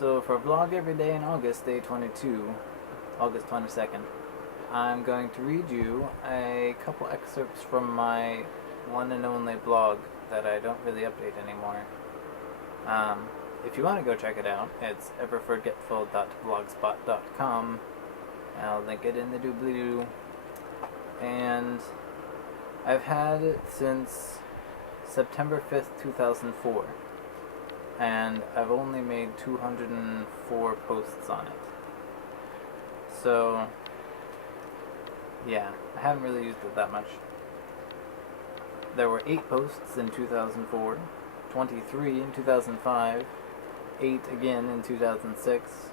So for Vlog Every Day in August, day 22, August 22nd, I'm going to read you a couple excerpts from my one and only blog that I don't really update anymore. If you want to go check it out, it's everforgetful.blogspot.com. I'll link it in the doobly-doo. And I've had it since September 5th, 2004. And I've only made 204 posts on it. So, yeah, I haven't really used it that much. There were 8 posts in 2004, 23 in 2005, 8 again in 2006.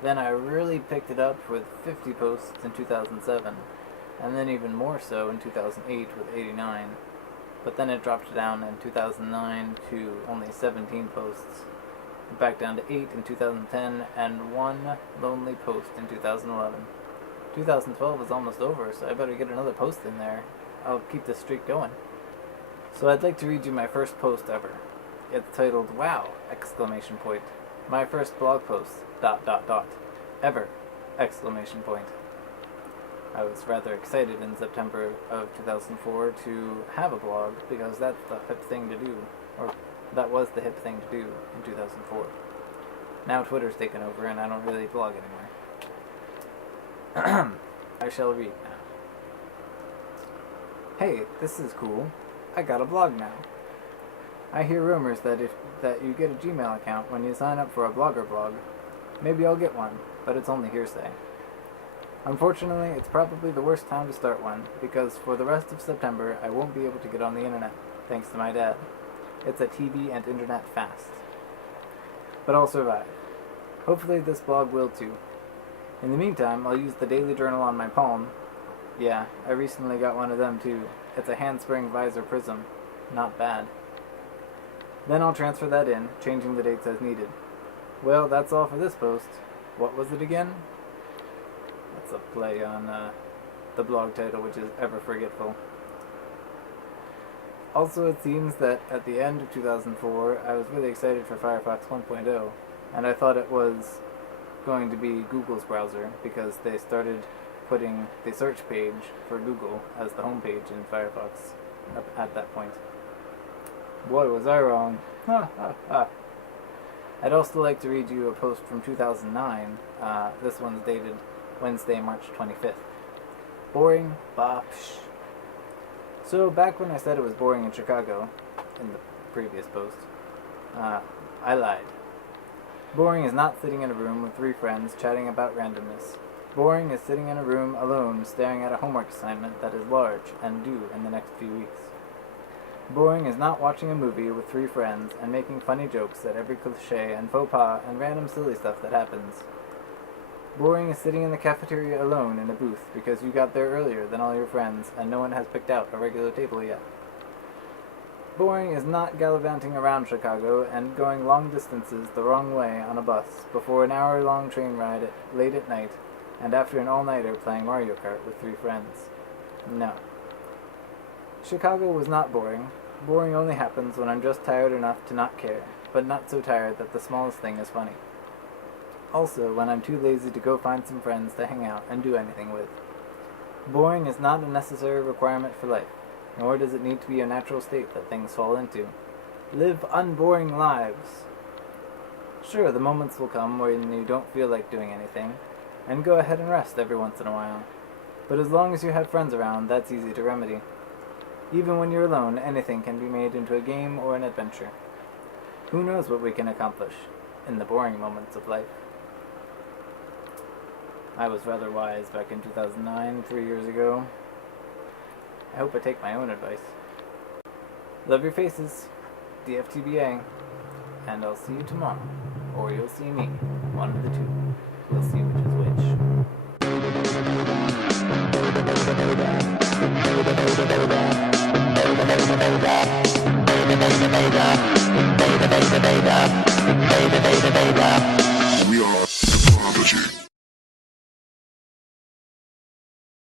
Then I really picked it up with 50 posts in 2007, and then even more so in 2008 with 89. But then it dropped down in 2009 to only 17 posts, back down to 8 in 2010, and 1 lonely post in 2011. 2012 is almost over, so I better get another post in there. I'll keep this streak going. So I'd like to read you my first post ever. It's titled, "Wow!" exclamation point. My first blog post, ... ever! Exclamation point. I was rather excited in September of 2004 to have a blog, because that's the hip thing to do, or that was the hip thing to do in 2004. Now Twitter's taken over and I don't really blog anymore. I shall read now. Hey, this is cool. I got a blog now. I hear rumors that you get a Gmail account when you sign up for a Blogger blog. Maybe I'll get one, but it's only hearsay. Unfortunately, it's probably the worst time to start one, because for the rest of September I won't be able to get on the internet, thanks to my dad. It's a TV and internet fast. But I'll survive. Hopefully this blog will too. In the meantime, I'll use the daily journal on my Palm. Yeah, I recently got one of them too. It's a handspring visor prism. Not bad. Then I'll transfer that in, changing the dates as needed. Well, that's all for this post. What was it again? That's a play on the blog title, which is Ever Forgetful. Also, it seems that at the end of 2004, I was really excited for Firefox 1.0, and I thought it was going to be Google's browser, because they started putting the search page for Google as the home page in Firefox at that point. Boy, was I wrong. Ha ha ha. I'd also like to read you a post from 2009. This one's dated Wednesday, March 25th. Boring? Bah, psh. So, back when I said it was boring in Chicago, in the previous post, I lied. Boring is not sitting in a room with 3 friends chatting about randomness. Boring is sitting in a room alone staring at a homework assignment that is large and due in the next few weeks. Boring is not watching a movie with 3 friends and making funny jokes at every cliché and faux pas and random silly stuff that happens. Boring is sitting in the cafeteria alone in a booth because you got there earlier than all your friends and no one has picked out a regular table yet. Boring is not gallivanting around Chicago and going long distances the wrong way on a bus before an hour-long train ride late at night and after an all-nighter playing Mario Kart with 3 friends. No. Chicago was not boring. Boring only happens when I'm just tired enough to not care, but not so tired that the smallest thing is funny. Also, when I'm too lazy to go find some friends to hang out and do anything with. Boring is not a necessary requirement for life, nor does it need to be a natural state that things fall into. Live unboring lives. Sure, the moments will come when you don't feel like doing anything, and go ahead and rest every once in a while. But as long as you have friends around, that's easy to remedy. Even when you're alone, anything can be made into a game or an adventure. Who knows what we can accomplish in the boring moments of life? I was rather wise back in 2009, 3 years ago. I hope I take my own advice. Love your faces, DFTBA, and I'll see you tomorrow. Or you'll see me, one of the two. We'll see which is which.